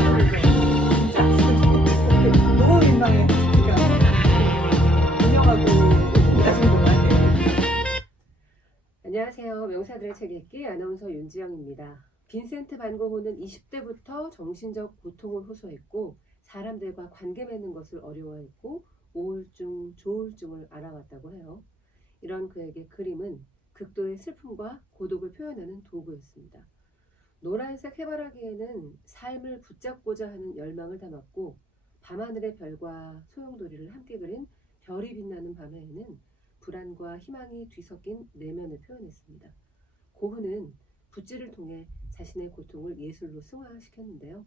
진짜 너무 민망해. 제가 운영하고 나중에 동안에. 안녕하세요. 명사들의 책 읽기 아나운서 윤지영입니다. 빈센트 반 고흐는 20대부터 정신적 고통을 호소했고 사람들과 관계 맺는 것을 어려워했고 우울증, 조울증을 알아왔다고 해요. 이런 그에게 그림은 극도의 슬픔과 고독을 표현하는 도구였습니다. 노란색 해바라기에는 삶을 붙잡고자 하는 열망을 담았고 밤하늘의 별과 소용돌이를 함께 그린 별이 빛나는 밤에는 불안과 희망이 뒤섞인 내면을 표현했습니다. 고흐는 붓질을 통해 자신의 고통을 예술로 승화시켰는데요.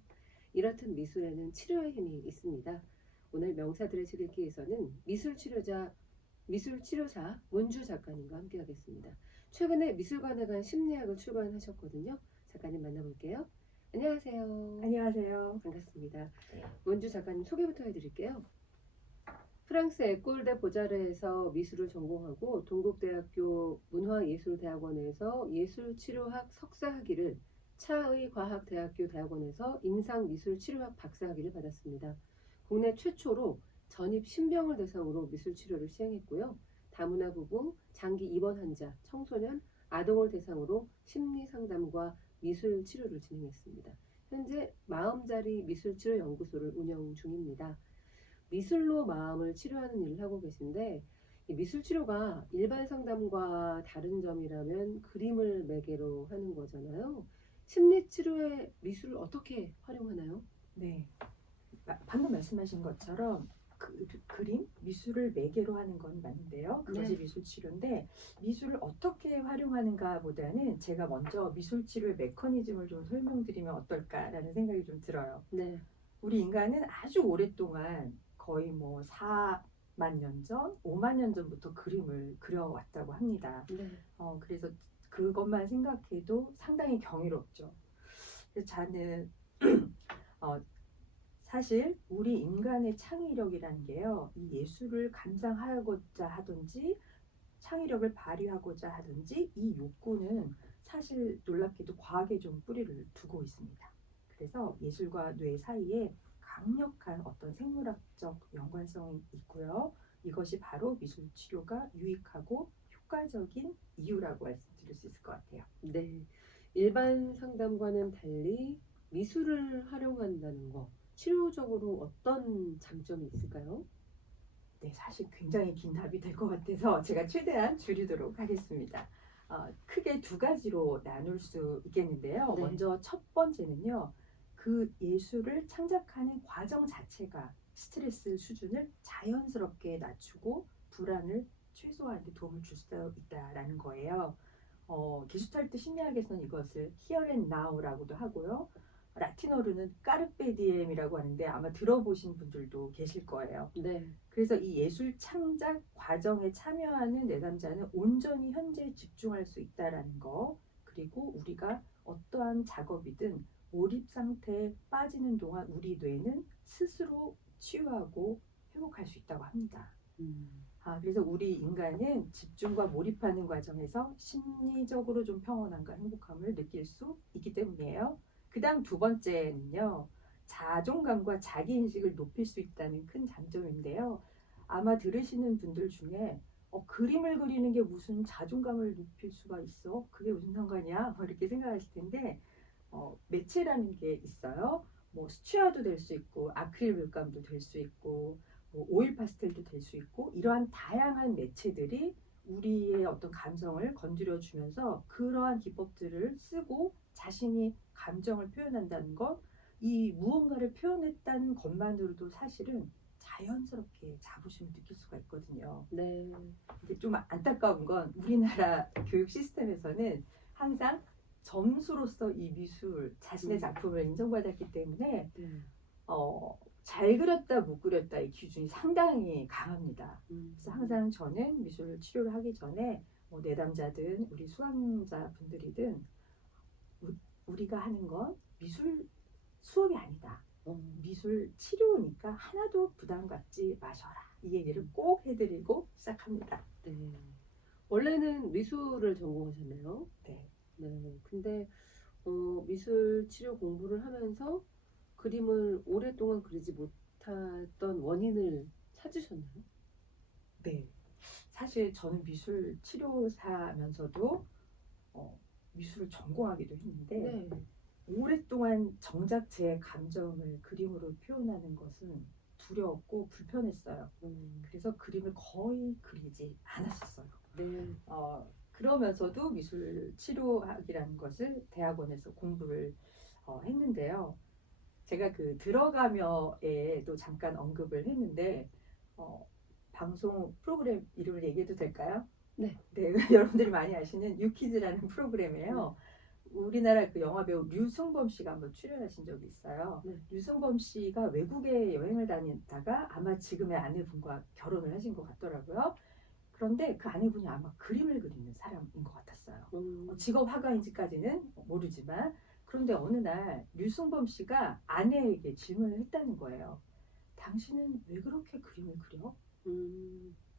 이렇듯 미술에는 치료의 힘이 있습니다. 오늘 명사들의 책 읽기에서는 미술치료사 문주 작가님과 함께하겠습니다. 최근에 미술관에 간 심리학을 출간하셨거든요. 작가님 만나볼게요. 안녕하세요. 안녕하세요. 반갑습니다. 문주 작가님 소개부터 해드릴게요. 프랑스 에콜 데 보자르에서 미술을 전공하고 동국대학교 문화예술대학원에서 예술치료학 석사학위를, 차의과학대학교 대학원에서 임상미술치료학 박사학위를 받았습니다. 국내 최초로 전입 신병을 대상으로 미술치료를 시행했고요. 다문화 부부, 장기 입원 환자, 청소년, 아동을 대상으로 심리상담과 미술치료를 진행했습니다. 현재 마음자리 미술치료연구소를 운영 중입니다. 미술로 마음을 치료하는 일을 하고 계신데 이 미술치료가 일반 상담과 다른 점이라면 그림을 매개로 하는 거잖아요. 심리치료에 미술을 어떻게 활용하나요? 네, 방금 말씀하신 것처럼 그림, 미술을 매개로 하는 건 맞는데요. 그것이 네. 미술 치료인데 미술을 어떻게 활용하는가보다는 제가 먼저 미술 치료의 메커니즘을 좀 설명드리면 어떨까라는 생각이 좀 들어요. 네. 우리 인간은 아주 오랫동안 거의 뭐 4만 년 전, 5만 년 전부터 그림을 그려왔다고 합니다. 네. 그래서 그것만 생각해도 상당히 경이롭죠. 그래서 저는 사실 우리 인간의 창의력이라는 게요, 이 예술을 감상하고자 하든지 창의력을 발휘하고자 하든지 이 욕구는 사실 놀랍게도 과학에 좀 뿌리를 두고 있습니다. 그래서 예술과 뇌 사이에 강력한 어떤 생물학적 연관성이 있고요. 이것이 바로 미술 치료가 유익하고 효과적인 이유라고 말씀드릴 수 있을 것 같아요. 네. 일반 상담과는 달리 미술을 활용한다는 거, 치료적으로 어떤 장점이 있을까요? 네, 사실 굉장히 긴 답이 될 것 같아서 제가 최대한 줄이도록 하겠습니다. 크게 두 가지로 나눌 수 있겠는데요. 네. 먼저 첫 번째는요, 그 예술을 창작하는 과정 자체가 스트레스 수준을 자연스럽게 낮추고 불안을 최소화하는 데 도움을 줄 수 있다라는 거예요. 게슈탈트 심리학에서는 이것을 here and now라고도 하고요. 라틴어로는 까르페 디엠이라고 하는데 아마 들어보신 분들도 계실 거예요. 네. 그래서 이 예술 창작 과정에 참여하는 내담자는 온전히 현재에 집중할 수 있다라는 거, 그리고 우리가 어떠한 작업이든 몰입 상태에 빠지는 동안 우리 뇌는 스스로 치유하고 회복할 수 있다고 합니다. 그래서 우리 인간은 집중과 몰입하는 과정에서 심리적으로 좀 평온함과 행복함을 느낄 수 있기 때문이에요. 그 다음 두 번째는요, 자존감과 자기인식을 높일 수 있다는 큰 장점인데요. 아마 들으시는 분들 중에 그림을 그리는 게 무슨 자존감을 높일 수가 있어? 그게 무슨 상관이야? 이렇게 생각하실 텐데 매체라는 게 있어요. 뭐 스튜어도 될 수 있고 아크릴 물감도 될 수 있고 뭐 오일 파스텔도 될 수 있고 이러한 다양한 매체들이 우리의 어떤 감성을 건드려 주면서 그러한 기법들을 쓰고 자신이 감정을 표현한다는 것, 이 무언가를 표현했다는 것만으로도 사실은 자연스럽게 자부심을 느낄 수가 있거든요. 네. 근데 좀 안타까운 건 우리나라 교육 시스템에서는 항상 점수로서 이 미술 자신의 작품을 인정받았기 때문에 네. 잘 그렸다 못 그렸다 이 기준이 상당히 강합니다. 그래서 항상 저는 미술 치료를 하기 전에 내담자든 우리 수강자 분들이든 우리가 하는 건 미술 수업이 아니다. 미술 치료니까 하나도 부담 갖지 마셔라. 이 얘기를 꼭 해드리고 시작합니다. 네. 원래는 미술을 전공하셨네요. 네. 네. 근데 미술 치료 공부를 하면서 그림을 오랫동안 그리지 못했던 원인을 찾으셨나요? 네. 사실 저는 미술 치료사면서도 미술을 전공하기도 했는데 네. 오랫동안 정작 제 감정을 그림으로 표현하는 것은 두려웠고 불편했어요. 그래서 그림을 거의 그리지 않았었어요. 네. 그러면서도 미술 치료학이라는 것을 대학원에서 공부를 했는데요. 제가 그 들어가며에도 잠깐 언급을 했는데 방송 프로그램 이름을 얘기해도 될까요? 네. 네, 여러분들이 많이 아시는 유키즈라는 프로그램이에요. 우리나라 그 영화 배우 류승범 씨가 한번 출연하신 적이 있어요. 네. 류승범 씨가 외국에 여행을 다니다가 아마 지금의 아내분과 결혼을 하신 것 같더라고요. 그런데 그 아내분이 아마 그림을 그리는 사람인 것 같았어요. 직업 화가인지까지는 모르지만 그런데 어느 날 류승범 씨가 아내에게 질문을 했다는 거예요. 당신은 왜 그렇게 그림을 그려?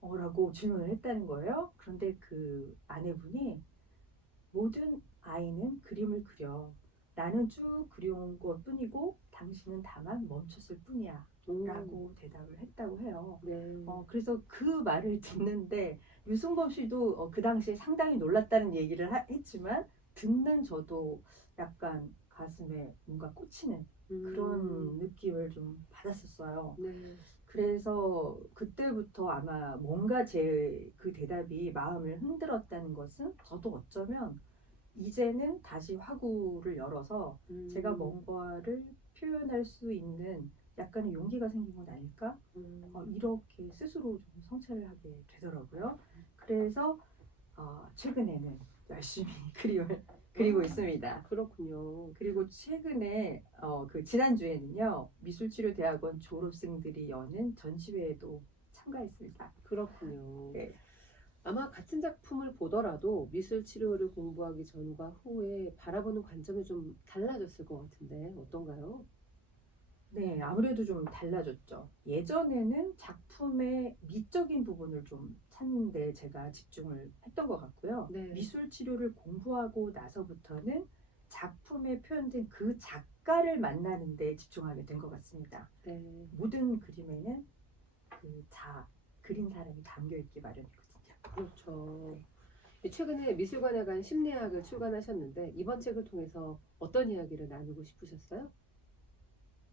라고 질문을 했다는 거예요. 그런데 그 아내분이 모든 아이는 그림을 그려. 나는 쭉 그려온 것 뿐이고 당신은 다만 멈췄을 뿐이야. 라고 대답을 했다고 해요. 네. 그래서 그 말을 듣는데 유승범 씨도 그 당시에 상당히 놀랐다는 얘기를 했지만 듣는 저도 약간 가슴에 뭔가 꽂히는 그런 느낌을 좀 받았었어요. 네. 그래서 그때부터 아마 뭔가 제 그 대답이 마음을 흔들었다는 것은 저도 어쩌면 이제는 다시 화구를 열어서 제가 뭔가를 표현할 수 있는 약간의 용기가 생긴 건 아닐까? 이렇게 스스로 좀 성찰을 하게 되더라고요. 그래서 최근에는 열심히 그림을 그리고 있습니다. 그렇군요. 그리고 최근에 그 지난주에는요 미술치료대학원 졸업생들이 여는 전시회에도 참가했습니다. 그렇군요. 네. 아마 같은 작품을 보더라도 미술 치료를 공부하기 전과 후에 바라보는 관점이 좀 달라졌을 것 같은데 어떤가요? 네, 아무래도 좀 달라졌죠. 예전에는 작품의 미적인 부분을 좀 찾는 데 제가 집중을 했던 것 같고요. 네. 미술 치료를 공부하고 나서부터는 작품에 표현된 그 작가를 만나는 데 집중하게 된 것 같습니다. 네. 모든 그림에는 그 그린 사람이 담겨 있기 마련이거든요. 그렇죠. 최근에 미술관에 간 심리학을 출간하셨는데 이번 책을 통해서 어떤 이야기를 나누고 싶으셨어요?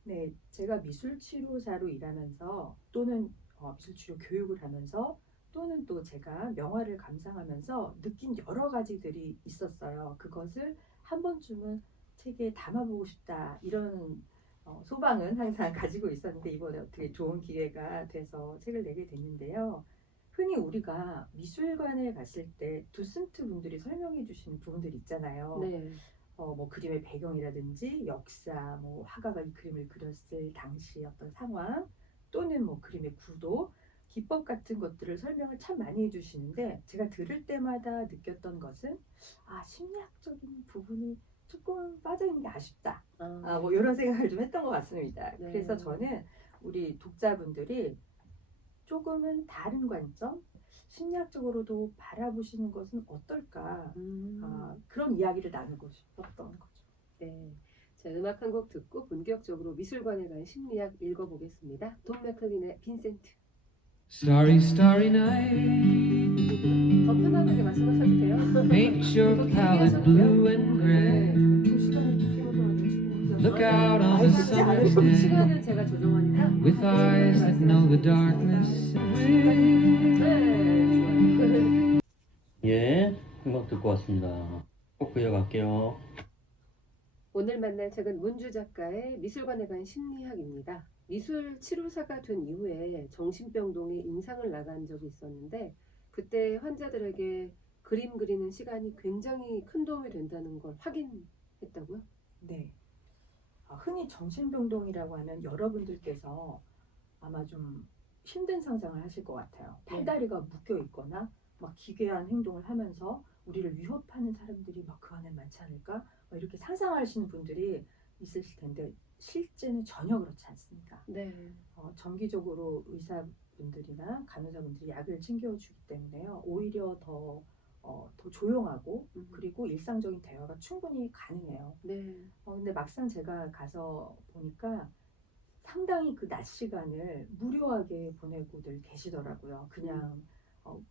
네, 제가 미술치료사로 일하면서 또는 미술치료 교육을 하면서 또는 또 제가 명화를 감상하면서 느낀 여러 가지들이 있었어요. 그것을 한 번쯤은 책에 담아보고 싶다 이런 소망은 항상 가지고 있었는데 이번에 어떻게 좋은 기회가 돼서 책을 내게 됐는데요. 흔히 우리가 미술관에 갔을 때 두슨트 분들이 설명해 주시는 부분들이 있잖아요. 네. 뭐 그림의 배경이라든지 역사, 뭐 화가가 이 그림을 그렸을 당시 어떤 상황 또는 뭐 그림의 구도, 기법 같은 것들을 설명을 참 많이 해주시는데 제가 들을 때마다 느꼈던 것은 심리학적인 부분이 조금 빠져있는 게 아쉽다. 뭐 이런 생각을 좀 했던 것 같습니다. 네. 그래서 저는 우리 독자분들이 조금은 다른 관점, 심리학적으로도 바라보시는 것은 어떨까? 그런 이야기를 나누고 싶었던 거죠. 네. 자, 음악 한 곡 듣고 본격적으로 미술관에 간 심리학 읽어보겠습니다. 돈 맥클린의 빈센트. Starry, starry night. 더 편안하게 말씀하셔도 돼요. Paint your palette blue and gray. Look out on the summer's day 시간은 제가 조정하니까. with eyes that know the darkness and wind. 네, 좋아요. 예, 음악 듣고 왔습니다. 꼭 이어갈게요. 오늘 만날 책은 문주 작가의 미술관에 간 심리학입니다. 미술 치료사가 된 이후에 정신병동에 임상을 나간 적이 있었는데 그때 환자들에게 그림 그리는 시간이 굉장히 큰 도움이 된다는 걸 확인했다고요? 네. 흔히 정신병동이라고 하면 여러분들께서 아마 좀 힘든 상상을 하실 것 같아요. 팔다리가 묶여 있거나 막 기괴한 행동을 하면서 우리를 위협하는 사람들이 막 그 안에 많지 않을까? 이렇게 상상하시는 분들이 있으실 텐데 실제는 전혀 그렇지 않습니다. 네. 정기적으로 의사분들이나 간호사분들이 약을 챙겨주기 때문에요. 오히려 더 더 조용하고 음. 그리고 일상적인 대화가 충분히 가능해요. 네. 근데 막상 제가 가서 보니까 상당히 그 낮 시간을 무료하게 보내고들 계시더라고요. 그냥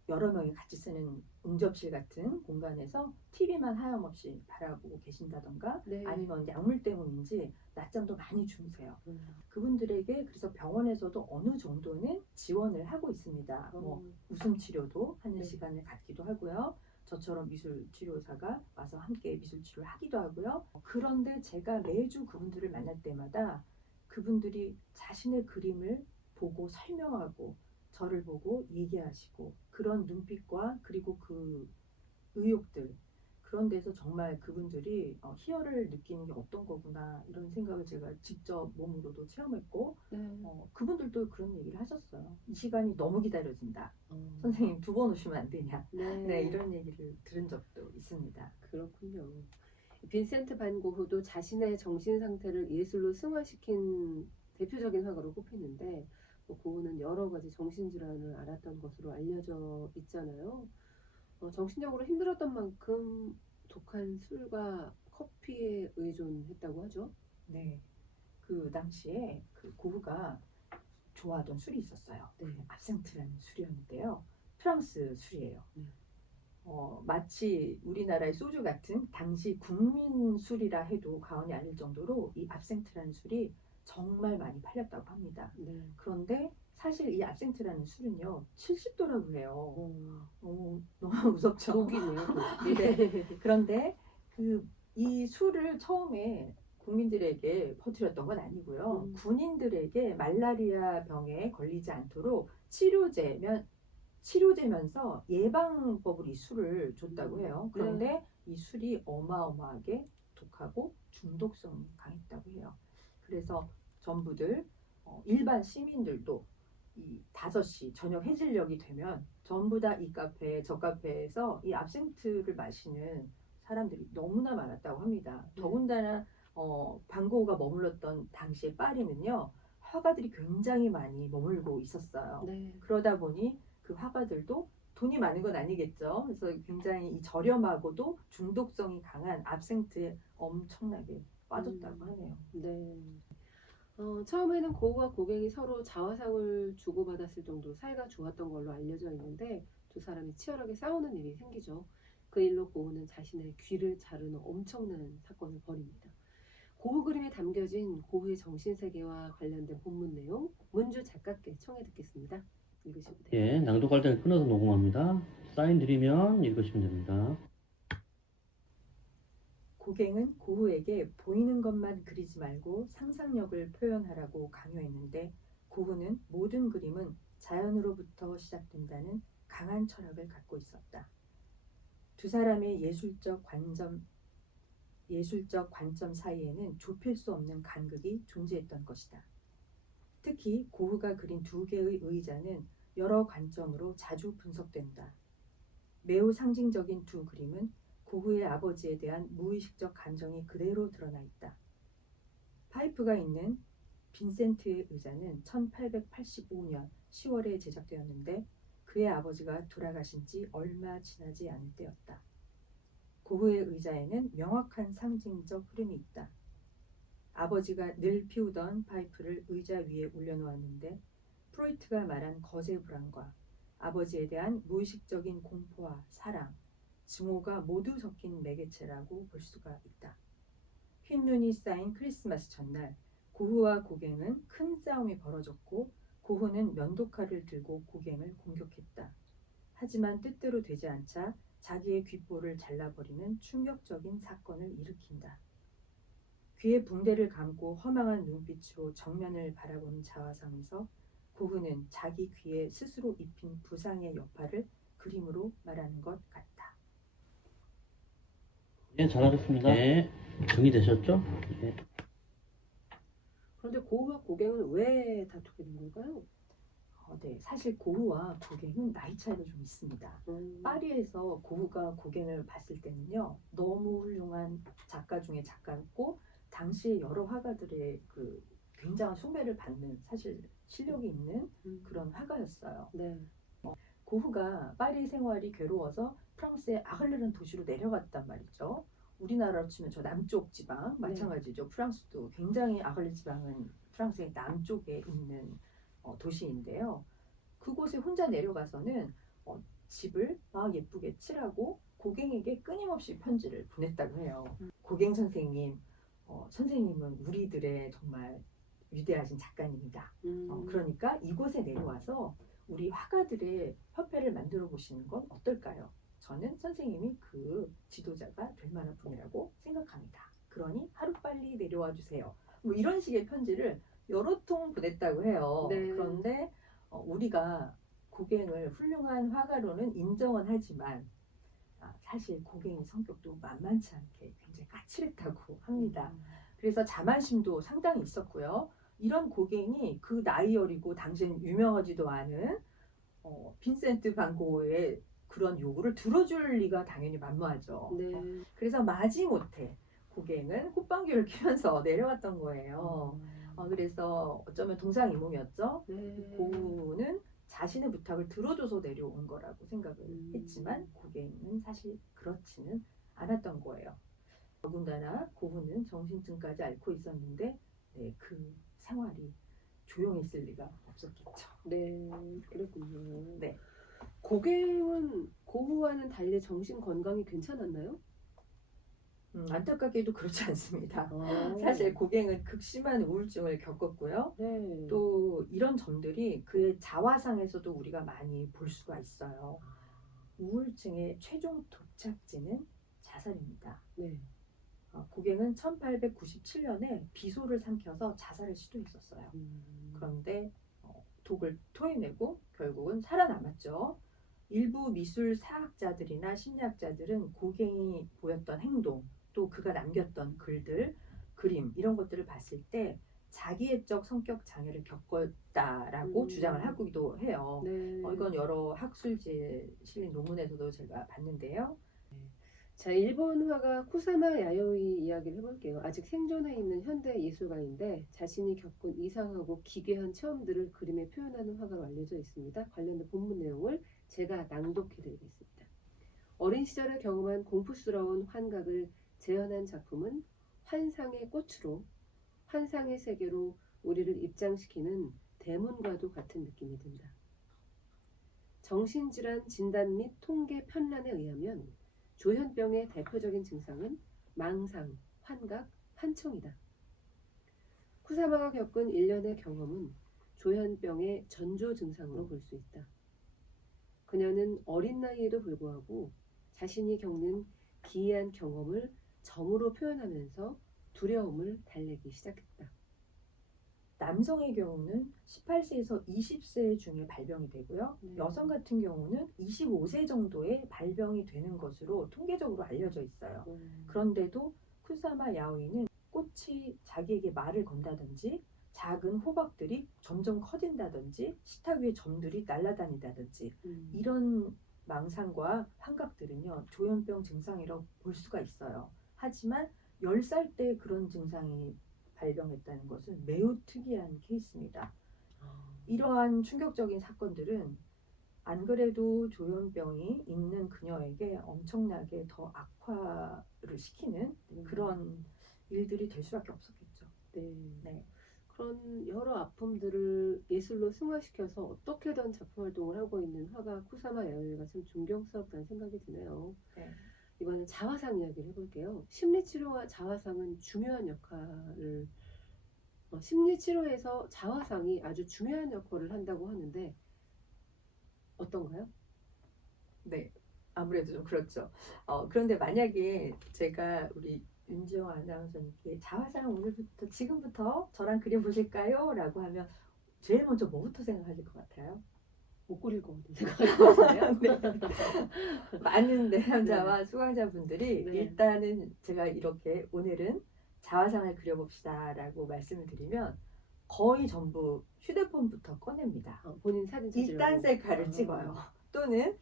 여러 명이 같이 쓰는 응접실 같은 공간에서 TV만 하염없이 바라보고 계신다던가 네. 아니면 약물 때문인지 낮잠도 많이 주무세요. 음. 그분들에게 그래서 병원에서도 어느 정도는 지원을 하고 있습니다. 뭐 웃음 치료도 하는 네. 시간을 갖기도 하고요. 저처럼 미술 치료사가 와서 함께 미술 치료를 하기도 하고요. 그런데 제가 매주 그분들을 만날 때마다 그분들이 자신의 그림을 보고 설명하고 저를 보고 얘기하시고 그런 눈빛과 그리고 그 의욕들 그런 데서 정말 그분들이 희열을 느끼는 게 어떤 거구나 이런 생각을 제가 직접 몸으로도 체험했고 네. 그분들도 그런 얘기를 하셨어요. 이 시간이 너무 기다려진다. 어. 선생님 2번 오시면 안 되냐. 네. 네, 이런 얘기를 들은 적도 있습니다. 그렇군요. 빈센트 반 고흐도 자신의 정신 상태를 예술로 승화시킨 대표적인 화가로 꼽히는데 고흐는 여러 가지 정신질환을 앓았던 것으로 알려져 있잖아요. 정신적으로 힘들었던 만큼 독한 술과 커피에 의존했다고 하죠. 네, 그 당시에 그 고흐가 좋아하던 술이 있었어요. 네. 압생트라는 술이었는데요. 프랑스 술이에요. 네. 마치 우리나라의 소주 같은 당시 국민 술이라 해도 과언이 아닐 정도로 이 압생트라는 술이 정말 많이 팔렸다고 합니다. 네. 그런데 사실 이 압생트라는 술은요 70도라고 해요. 너무 무섭죠. 독이네요. 독. 네. 그런데 이 술을 처음에 국민들에게 퍼뜨렸던 건 아니고요. 군인들에게 말라리아 병에 걸리지 않도록 치료제면서 예방법으로 이 술을 줬다고 해요. 그런데 이 술이 어마어마하게 독하고 중독성이 강했다고 해요. 그래서 전부들 일반 시민들도 이 5시 저녁 해질녘이 되면 전부 다 이 카페 저 카페에서 이 압생트를 마시는 사람들이 너무나 많았다고 합니다. 더군다나 반고흐가 머물렀던 당시의 파리는요 화가들이 굉장히 많이 머물고 있었어요. 네. 그러다 보니 그 화가들도 돈이 많은 건 아니겠죠. 그래서 굉장히 이 저렴하고도 중독성이 강한 압생트에 엄청나게 빠졌다고 하네요. 네. 처음에는 고흐와 고갱이 서로 자화상을 주고받았을 정도로 사이가 좋았던 걸로 알려져 있는데 두 사람이 치열하게 싸우는 일이 생기죠. 그 일로 고흐는 자신의 귀를 자르는 엄청난 사건을 벌입니다. 고흐 그림에 담겨진 고흐의 정신세계와 관련된 본문 내용 문주 작가께 청해 듣겠습니다. 읽으시면 돼요. 예, 낭독할 때는 끊어서 녹음합니다. 사인 드리면 읽으시면 됩니다. 고갱은 고흐에게 보이는 것만 그리지 말고 상상력을 표현하라고 강요했는데 고흐는 모든 그림은 자연으로부터 시작된다는 강한 철학을 갖고 있었다. 두 사람의 예술적 관점 사이에는 좁힐 수 없는 간극이 존재했던 것이다. 특히 고흐가 그린 2개의 의자는 여러 관점으로 자주 분석된다. 매우 상징적인 2 그림은 고흐의 아버지에 대한 무의식적 감정이 그대로 드러나 있다. 파이프가 있는 빈센트의 의자는 1885년 10월에 제작되었는데 그의 아버지가 돌아가신 지 얼마 지나지 않을 때였다. 고흐의 의자에는 명확한 상징적 흐름이 있다. 아버지가 늘 피우던 파이프를 의자 위에 올려놓았는데 프로이트가 말한 거세 불안과 아버지에 대한 무의식적인 공포와 사랑, 증오가 모두 섞인 매개체라고 볼 수가 있다. 흰눈이 쌓인 크리스마스 전날 고흐와 고갱은 큰 싸움이 벌어졌고 고흐는 면도칼을 들고 고갱을 공격했다. 하지만 뜻대로 되지 않자 자기의 귓볼을 잘라버리는 충격적인 사건을 일으킨다. 귀에 붕대를 감고 허망한 눈빛으로 정면을 바라보는 자화상에서 고흐는 자기 귀에 스스로 입힌 부상의 여파를 그림으로 말하는 것 같다. 예, 잘하셨습니다. 예, 정리되셨죠? 예. 그런데 고흐와 고갱은 왜 다투게 된 걸까요? 네, 사실 고흐와 고갱은 나이 차이가 좀 있습니다. 파리에서 고흐가 고갱을 봤을 때는요, 너무 훌륭한 작가 중에 작가였고 당시에 여러 화가들의 그 굉장한 숭배를 받는 사실 실력이 있는 그런 화가였어요. 네. 고흐가 파리 생활이 괴로워서 프랑스의 아글르라는 도시로 내려갔단 말이죠. 우리나라로 치면 저 남쪽 지방 마찬가지죠. 프랑스도 굉장히 아글르 지방은 프랑스의 남쪽에 있는 도시인데요. 그곳에 혼자 내려가서는 집을 막 예쁘게 칠하고 고갱에게 끊임없이 편지를 보냈다고 해요. 고갱 선생님, 선생님은 우리들의 정말 위대하신 작가님이다. 그러니까 이곳에 내려와서 우리 화가들의 협회를 만들어 보시는 건 어떨까요? 저는 선생님이 그 지도자가 될 만한 분이라고 생각합니다. 그러니 하루빨리 내려와 주세요. 뭐 이런 식의 편지를 여러 통 보냈다고 해요. 네. 그런데 우리가 고갱을 훌륭한 화가로는 인정은 하지만 사실 고갱의 성격도 만만치 않게 굉장히 까칠했다고 합니다. 그래서 자만심도 상당히 있었고요. 이런 고갱이 그 나이 어리고 당시엔 유명하지도 않은 빈센트 반 고흐의 그런 요구를 들어줄 리가 당연히 만무하죠. 네. 그래서 마지못해 고갱은 호빵규를 끼면서 내려왔던 거예요. 그래서 어쩌면 동상이몽이었죠. 네. 고흐는 자신의 부탁을 들어줘서 내려온 거라고 생각을 했지만 고갱은 사실 그렇지는 않았던 거예요. 더군다나 고흐는 정신증까지 앓고 있었는데 그 생활이 조용했을 리가 없었겠죠. 네, 그랬군요. 네. 고갱은 고흐와는 달리 정신 건강이 괜찮았나요? 안타깝게도 그렇지 않습니다. 아. 사실 고갱은 극심한 우울증을 겪었고요. 네. 또 이런 점들이 그의 자화상에서도 우리가 많이 볼 수가 있어요. 우울증의 최종 도착지는 자살입니다. 네. 고갱은 1897년에 비소를 삼켜서 자살을 시도했었어요. 그런데 독을 토해내고 결국은 살아남았죠. 일부 미술 사학자들이나 심리학자들은 고갱이 보였던 행동, 또 그가 남겼던 글들, 그림 이런 것들을 봤을 때 자기애적 성격 장애를 겪었다라고 주장을 하기도 해요. 네. 이건 여러 학술지에 실린 논문에서도 제가 봤는데요. 자, 일본 화가 쿠사마 야요이 이야기를 해볼게요. 아직 생존해 있는 현대 예술가인데 자신이 겪은 이상하고 기괴한 체험들을 그림에 표현하는 화가로 알려져 있습니다. 관련된 본문 내용을 제가 낭독해드리겠습니다. 어린 시절에 경험한 공포스러운 환각을 재현한 작품은 환상의 꽃으로 환상의 세계로 우리를 입장시키는 대문과도 같은 느낌이 든다. 정신질환 진단 및 통계 편란에 의하면 조현병의 대표적인 증상은 망상, 환각, 환청이다. 쿠사마가 겪은 일련의 경험은 조현병의 전조 증상으로 볼 수 있다. 그녀는 어린 나이에도 불구하고 자신이 겪는 기이한 경험을 점으로 표현하면서 두려움을 달래기 시작했다. 남성의 경우는 18세에서 20세 중에 발병이 되고요. 여성 같은 경우는 25세 정도에 발병이 되는 것으로 통계적으로 알려져 있어요. 그런데도 쿠사마 야오이는 꽃이 자기에게 말을 건다든지 작은 호박들이 점점 커진다든지 식탁 위에 점들이 날아다닌다든지 이런 망상과 환각들은요 조현병 증상이라고 볼 수가 있어요. 하지만 10살 때 그런 증상이 발병했다는 것은 매우 특이한 케이스입니다. 이러한 충격적인 사건들은 안 그래도 조현병이 있는 그녀에게 엄청나게 더 악화를 시키는 그런 일들이 될 수밖에 없었겠죠. 네. 그런 여러 아픔들을 예술로 승화시켜서 어떻게든 작품 활동을 하고 있는 화가 쿠사마 야오이가 참 존경스럽다는 생각이 드네요. 네. 이번엔 자화상 이야기를 해볼게요. 심리치료와 자화상은 중요한 역할을 심리치료에서 자화상이 아주 중요한 역할을 한다고 하는데 어떤가요? 네, 아무래도 좀 그렇죠. 그런데 만약에 제가 우리 윤지영 아나운서님께 자화상 오늘부터 지금부터 저랑 그려보실까요? 라고 하면 제일 먼저 뭐부터 생각하실 것 같아요? 못 그릴 것 같은 생각이 드네요. 네. 많은 내담자와 수강자분들이 네. 일단은 제가 이렇게 오늘은 자화상을 그려봅시다 라고 말씀을 드리면 거의 전부 휴대폰부터 꺼냅니다. 본인 사진 찾으려고. 일단 셀카를 찍어요. 또는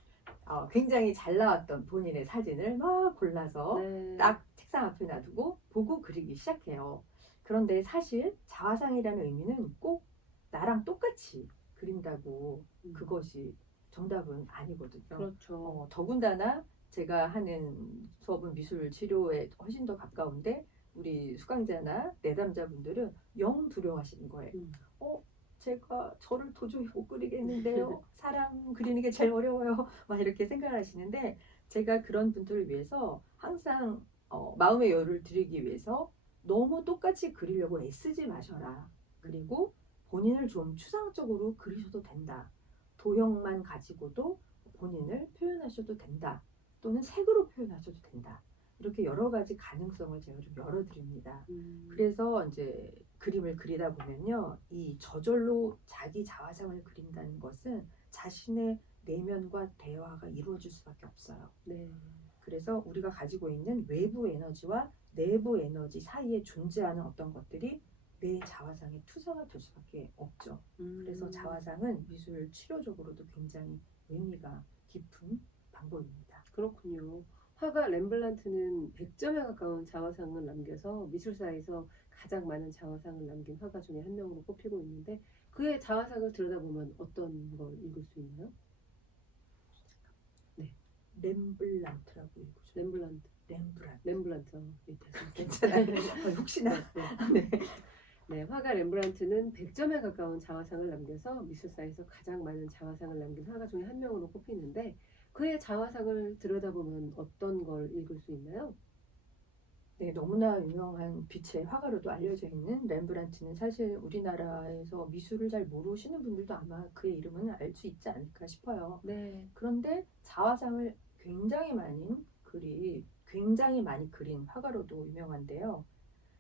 굉장히 잘 나왔던 본인의 사진을 막 골라서 네. 딱 책상 앞에 놔두고 보고 그리기 시작해요. 그런데 사실 자화상이라는 의미는 꼭 나랑 똑같이 그린다고 그것이 정답은 아니거든요. 그렇죠. 더군다나 제가 하는 수업은 미술 치료에 훨씬 더 가까운데 우리 수강자나 내담자분들은 영 두려워하시는 거예요. 제가 저를 도저히 못 그리겠는데요. 사람 그리는 게 제일 어려워요. 막 이렇게 생각하시는데 제가 그런 분들을 위해서 항상 마음의 여유를 드리기 위해서 너무 똑같이 그리려고 애쓰지 마셔라. 그리고 본인을 좀 추상적으로 그리셔도 된다. 도형만 가지고도 본인을 표현하셔도 된다. 또는 색으로 표현하셔도 된다. 이렇게 여러 가지 가능성을 제가 좀 열어드립니다. 그래서 이제 그림을 그리다 보면요, 이 저절로 자기 자화상을 그린다는 것은 자신의 내면과 대화가 이루어질 수밖에 없어요. 네. 그래서 우리가 가지고 있는 외부 에너지와 내부 에너지 사이에 존재하는 어떤 것들이 내 자화상의 투사가 될 수밖에 없죠. 그래서 자화상은 미술 치료적으로도 굉장히 의미가 깊은 방법입니다. 그렇군요. 화가 렘블란트는 100점에 가까운 자화상을 남겨서 미술사에서 가장 많은 자화상을 남긴 화가 중에 한 명으로 꼽히고 있는데 그의 자화상을 들여다보면 어떤 걸 읽을 수 있나요? 렘블란트라고 읽으죠. 렘블란트. 렘브란트. 밑에서. 괜찮아요. 혹시나. 네. 네, 화가 렘브란트는 100점에 가까운 자화상을 남겨서 미술사에서 가장 많은 자화상을 남긴 화가 중에 한 명으로 꼽히는데 그의 자화상을 들여다보면 어떤 걸 읽을 수 있나요? 네, 너무나 유명한 빛의 화가로도 알려져 있는 렘브란트는 사실 우리나라에서 미술을 잘 모르시는 분들도 아마 그의 이름은 알 수 있지 않을까 싶어요. 네. 그런데 자화상을 굉장히 많이 그린 화가로도 유명한데요.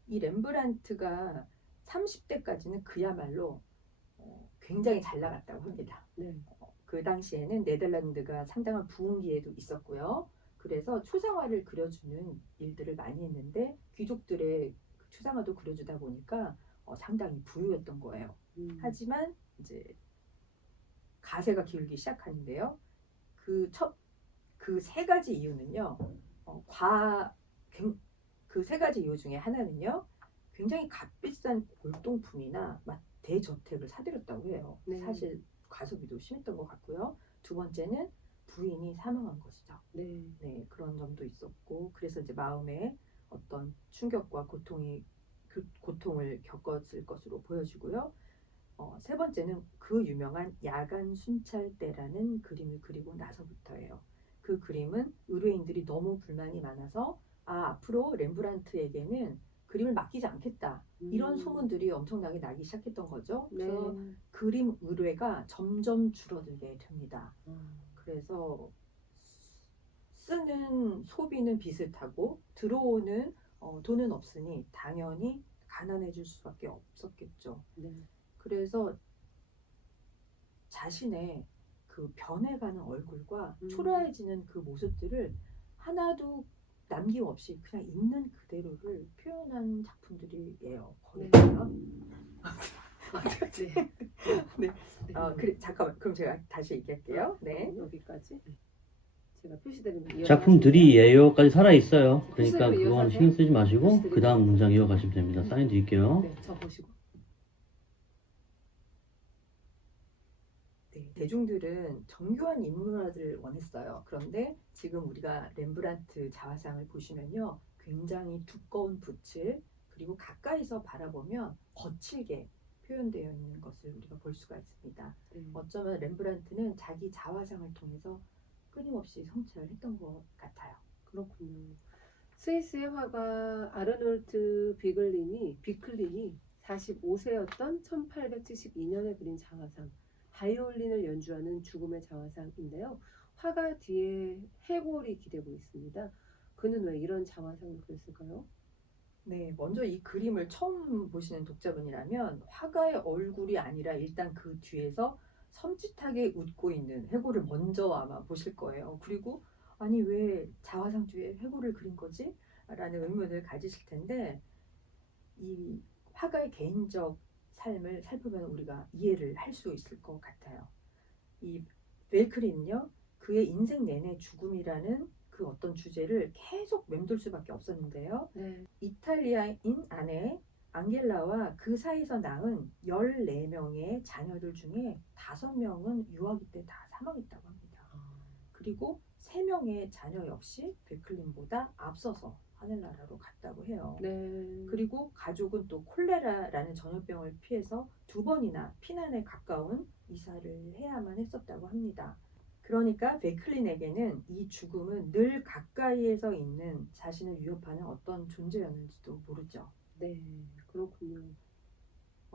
이 렘브란트가 30대까지는 그야말로 굉장히 잘 나갔다고 합니다. 네. 그 당시에는 네덜란드가 상당한 부흥기에도 있었고요. 그래서 초상화를 그려주는 일들을 많이 했는데 귀족들의 초상화도 그려주다 보니까 상당히 부유했던 거예요. 하지만 이제 가세가 기울기 시작하는데요. 그 세 가지 이유는요. 그 세 가지 이유 중에 하나는요. 굉장히 값비싼 골동품이나 대저택을 사들였다고 해요. 네. 사실 과소비도 심했던 것 같고요. 두 번째는 부인이 사망한 것이죠. 네. 네, 그런 점도 있었고 그래서 이제 마음에 어떤 충격과 고통을 겪었을 것으로 보여지고요. 세 번째는 그 유명한 야간 순찰대라는 그림을 그리고 나서부터예요. 그 그림은 의뢰인들이 너무 불만이 많아서 앞으로 렘브란트에게는 그림을 맡기지 않겠다. 이런 소문들이 엄청나게 나기 시작했던 거죠. 그래서 네. 그림 의뢰가 점점 줄어들게 됩니다. 그래서 쓰는 소비는 비슷하고 들어오는 돈은 없으니 당연히 가난해질 수밖에 없었겠죠. 네. 그래서 자신의 그 변해가는 얼굴과 초라해지는 그 모습들을 하나도 남김없이 그냥 있는 그대로를 표현한 작품들이에요. 거의 네. 네. 그래, 잠깐만. 그럼 제가 다시 얘기할게요. 네. 여기까지. 제가 표시드리면 작품들이에요까지 살아 있어요. 그러니까 표시대로 그거는 이어서 신경 쓰지 마시고 표시드리면 그 다음 문장 이어가시면 됩니다. 사인 드릴게요. 네, 저 보시고. 네, 대중들은 정교한 인물화를 원했어요. 그런데 지금 우리가 렘브란트 자화상을 보시면요. 굉장히 두꺼운 붓을 그리고 가까이서 바라보면 거칠게 표현되어 있는 것을 우리가 볼 수가 있습니다. 어쩌면 렘브란트는 자기 자화상을 통해서 끊임없이 성찰을 했던 것 같아요. 그렇군요. 스위스의 화가 아르놀트 비클린이 45세였던 1872년에 그린 자화상 바이올린을 연주하는 죽음의 자화상인데요. 화가 뒤에 해골이 기대고 있습니다. 그는 왜 이런 자화상을 그렸을까요? 네, 먼저 이 그림을 처음 보시는 독자분이라면 화가의 얼굴이 아니라 일단 그 뒤에서 섬찟하게 웃고 있는 해골을 먼저 아마 보실 거예요. 그리고 아니 왜 자화상 뒤에 해골을 그린 거지? 라는 의문을 가지실 텐데 이 화가의 개인적 삶을 살펴보면 우리가 이해를 할 수 있을 것 같아요. 이 벨크린은요. 그의 인생 내내 죽음이라는 그 어떤 주제를 계속 맴돌 수밖에 없었는데요. 네. 이탈리아인 안에 앙겔라와 그 사이에서 낳은 14명의 자녀들 중에 5명은 유아기 때 다 사망했다고 합니다. 그리고 3명의 자녀 역시 베클린보다 앞서서 하늘나라로 갔다고 해요. 네. 그리고 가족은 또 콜레라라는 전염병을 피해서 2번이나 피난에 가까운 이사를 해야만 했었다고 합니다. 그러니까 베클린에게는 이 죽음은 늘 가까이에서 있는 자신을 위협하는 어떤 존재였는지도 모르죠. 네, 그렇군요.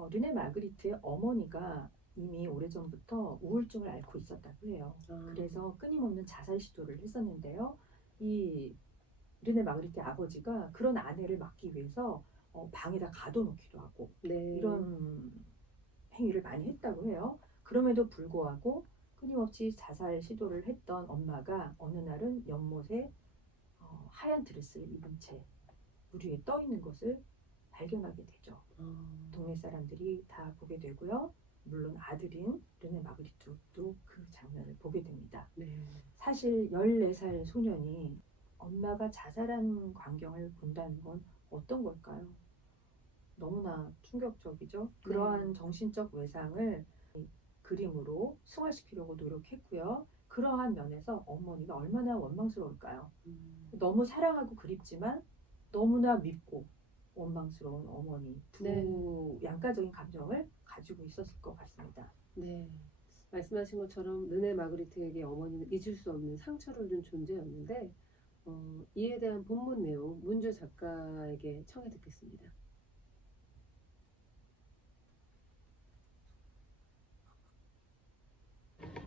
르네 마그리트의 어머니가 이미 오래전부터 우울증을 앓고 있었다고 해요. 그래서 끊임없는 자살 시도를 했었는데요. 이 르네 마그리트의 아버지가 그런 아내를 막기 위해서 방에다 가둬놓기도 하고 네. 이런 행위를 많이 했다고 해요. 그럼에도 불구하고 끊임없이 자살 시도를 했던 엄마가 어느 날은 연못에 하얀 드레스를 입은 채 물 위에 떠 있는 것을 발견하게 되죠. 동네 사람들이 다 보게 되고요. 물론 아들인 르네 마그리트도 그 장면을 보게 됩니다. 네. 사실 14살 소년이 엄마가 자살한 광경을 본다는 건 어떤 걸까요? 너무나 충격적이죠. 그러한 정신적 외상을 그림으로 승화시키려고 노력했고요. 그러한 면에서 어머니가 얼마나 원망스러울까요? 너무 사랑하고 그립지만 너무나 밉고 원망스러운 어머니 두 네. 양가적인 감정을 가지고 있었을 것 같습니다. 네. 말씀하신 것처럼 르네 마그리트에게 어머니는 잊을 수 없는 상처를 준 존재였는데 이에 대한 본문 내용 문주 작가에게 청해 듣겠습니다.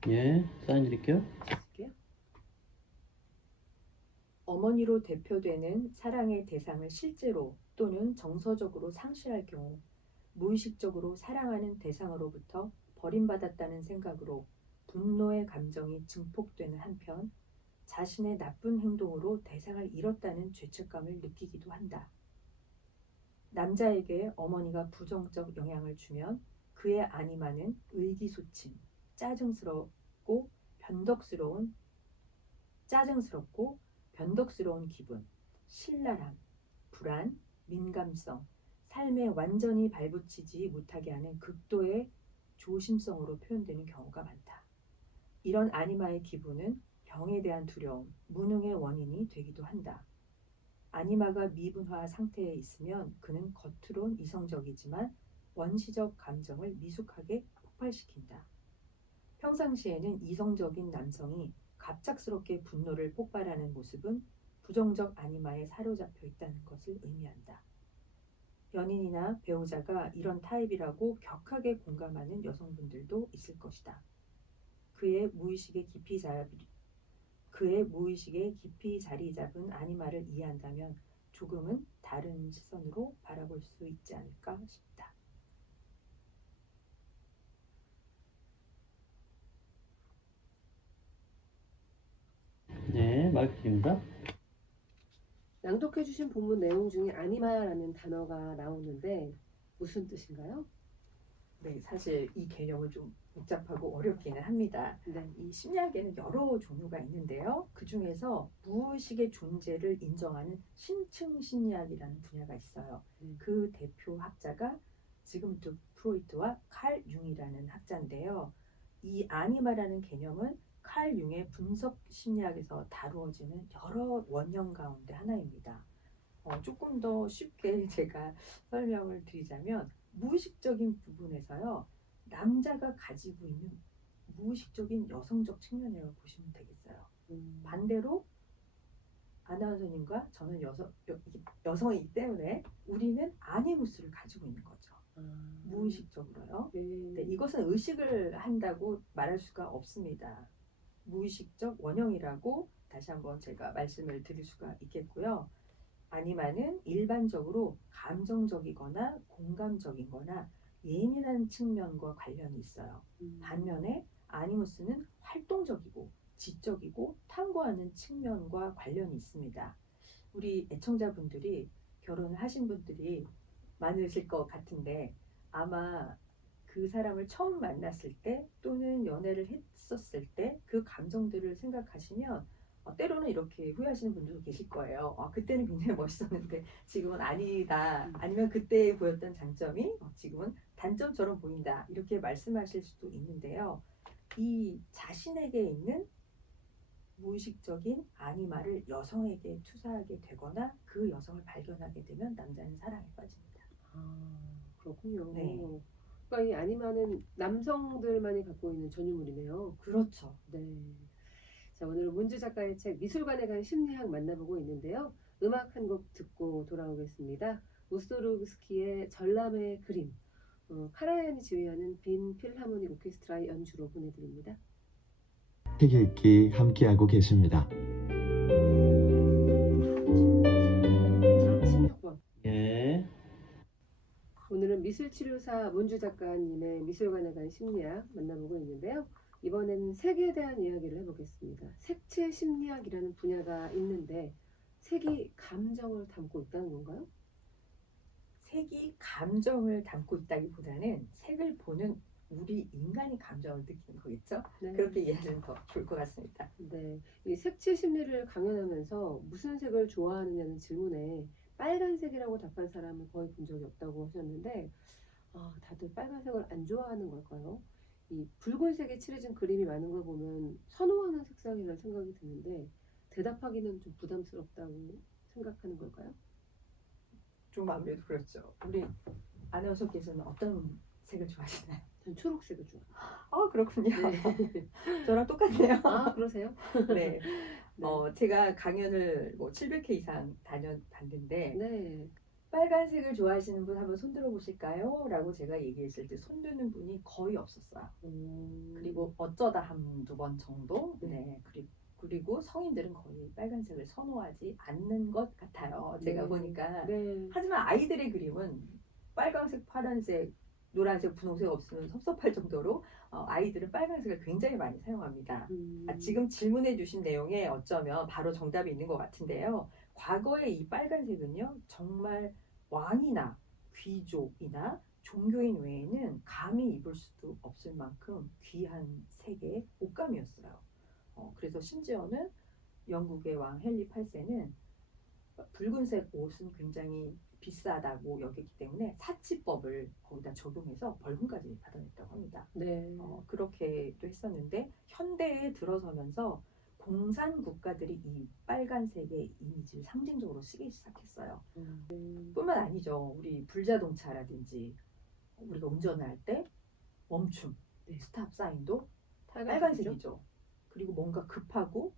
예, 사인 드릴게요. 드릴게요. 어머니로 대표되는 사랑의 대상을 실제로 또는 정서적으로 상실할 경우 무의식적으로 사랑하는 대상으로부터 버림받았다는 생각으로 분노의 감정이 증폭되는 한편 자신의 나쁜 행동으로 대상을 잃었다는 죄책감을 느끼기도 한다. 남자에게 어머니가 부정적 영향을 주면 그의 아니마는 의기소침, 짜증스럽고 변덕스러운 기분, 신랄함, 불안, 민감성, 삶에 완전히 발붙이지 못하게 하는 극도의 조심성으로 표현되는 경우가 많다. 이런 아니마의 기분은 병에 대한 두려움, 무능의 원인이 되기도 한다. 아니마가 미분화 상태에 있으면 그는 겉으론 이성적이지만 원시적 감정을 미숙하게 폭발시킨다. 평상시에는 이성적인 남성이 갑작스럽게 분노를 폭발하는 모습은 부정적 아니마에 사로잡혀 있다는 것을 의미한다. 연인이나 배우자가 이런 타입이라고 격하게 공감하는 여성분들도 있을 것이다. 그의 무의식에 깊이 자리 잡은 아니마를 이해한다면 조금은 다른 시선으로 바라볼 수 있지 않을까 싶다. 네, 마이크 드립니다. 낭독해 주신 본문 내용 중에 아니마라는 단어가 나오는데 무슨 뜻인가요? 네, 사실 이 개념은 좀 복잡하고 어렵기는 합니다. 네. 이 심리학에는 여러 종류가 있는데요. 그 중에서 무의식의 존재를 인정하는 심층 심리학이라는 분야가 있어요. 그 대표 학자가 지금도 프로이트와 칼 융이라는 학자인데요. 이 아니마라는 개념은 칼 융의 분석 심리학에서 다루어지는 여러 원형 가운데 하나입니다. 조금 더 쉽게 제가 설명을 드리자면 무의식적인 부분에서요. 남자가 가지고 있는 무의식적인 여성적 측면이라고 보시면 되겠어요. 반대로 아나운서님과 저는 여성이기 때문에 우리는 아니무스를 가지고 있는 거죠. 무의식적으로요. 네, 이것은 의식을 한다고 말할 수가 없습니다. 무의식적 원형이라고 다시 한번 제가 말씀을 드릴 수가 있겠고요. 아니마는 일반적으로 감정적이거나 공감적이거나 예민한 측면과 관련이 있어요. 반면에 아니무스는 활동적이고 지적이고 탐구하는 측면과 관련이 있습니다. 우리 애청자분들이 결혼을 하신 분들이 많으실 것 같은데 아마 그 사람을 처음 만났을 때 또는 연애를 했었을 때 그 감정들을 생각하시면 때로는 이렇게 후회하시는 분들도 계실 거예요. 그때는 굉장히 멋있었는데 지금은 아니다. 아니면 그때 보였던 장점이 지금은 단점처럼 보인다. 이렇게 말씀하실 수도 있는데요. 이 자신에게 있는 무의식적인 아니마를 여성에게 투사하게 되거나 그 여성을 발견하게 되면 남자는 사랑에 빠집니다. 그렇군요. 네. 그러니까 이 아니마는 남성들만이 갖고 있는 전유물이네요. 그렇죠. 네. 자, 오늘은 문주 작가의 책 미술관에 간 심리학 만나보고 있는데요. 음악 한 곡 듣고 돌아오겠습니다. 무스토르스키의 전람의 그림, 카라얀이 지휘하는 빈 필하모닉 오케스트라의 연주로 보내드립니다. 책 읽기 함께하고 계십니다. 자, 16번. 예. 오늘은 미술치료사 문주 작가님의 미술관에 간 심리학 만나보고 있는데요. 이번에는 색에 대한 이야기를 해보겠습니다. 색채 심리학이라는 분야가 있는데 색이 감정을 담고 있다는 건가요? 색이 감정을 담고 있다기보다는 색을 보는 우리 인간이 감정을 느끼는 거겠죠? 네. 그렇게 이해하면 더 좋을 것 같습니다. 네, 이 색채 심리를 강연하면서 무슨 색을 좋아하느냐는 질문에 빨간색이라고 답한 사람을 거의 본 적이 없다고 하셨는데 다들 빨간색을 안 좋아하는 걸까요? 이 붉은색에 칠해진 그림이 많은 걸 보면 선호하는 색상이라는 생각이 드는데 대답하기는 좀 부담스럽다고 생각하는 걸까요? 좀 아무래도 그렇죠. 우리 아나운서께서는 어떤 색을 좋아하시나요? 전 초록색을 좋아해요. 그렇군요. 네. 저랑 똑같네요. 그러세요? 네. 네. 제가 강연을 700회 이상 다녀봤는데 네. 빨간색을 좋아하시는 분 한번 손들어 보실까요? 라고 제가 얘기했을 때 손드는 분이 거의 없었어요. 그리고 어쩌다 한두 번 정도. 네. 그리고 성인들은 거의 빨간색을 선호하지 않는 것 같아요. 제가 네. 보니까. 네. 하지만 아이들의 그림은 빨간색, 파란색, 노란색, 분홍색 없으면 섭섭할 정도로 아이들은 빨간색을 굉장히 많이 사용합니다. 지금 질문해 주신 내용에 어쩌면 바로 정답이 있는 것 같은데요. 과거에 이 빨간색은요, 정말 왕이나 귀족이나 종교인 외에는 감히 입을 수도 없을 만큼 귀한 색의 옷감이었어요. 그래서 심지어는 영국의 왕 헨리 8세는 붉은색 옷은 굉장히 비싸다고 여겼기 때문에 사치법을 거기다 적용해서 벌금까지 받아냈다고 합니다. 네. 그렇게도 했었는데 현대에 들어서면서 공산 국가들이 이 빨간색의 이미지를 상징적으로 쓰기 시작했어요. 뿐만 아니죠. 우리 불자동차라든지 우리가 운전을 할 때 멈춤, 스탑 사인도 빨간색이죠. 그리고 뭔가 급하고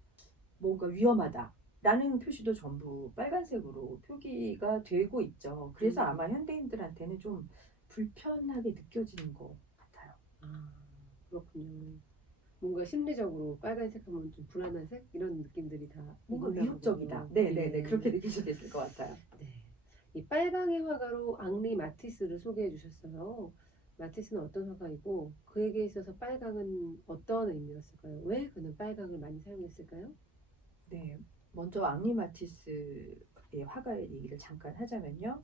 뭔가 위험하다 라는 표시도 전부 빨간색으로 표기가 되고 있죠. 그래서 아마 현대인들한테는 좀 불편하게 느껴지는 것 같아요. 그렇군요. 뭔가 심리적으로 빨간색 하면 좀 불안한 색 이런 느낌들이 다 뭔가 있나 위협적이다. 보군요. 네네네. 그렇게 느끼셨을 것 같아요. 네. 이 빨강의 화가로 앙리 마티스를 소개해 주셨어요. 마티스는 어떤 화가이고 그에게 있어서 빨강은 어떤 의미였을까요? 왜 그는 빨강을 많이 사용했을까요? 네. 먼저 앙리 마티스의 화가의 얘기를 잠깐 하자면요.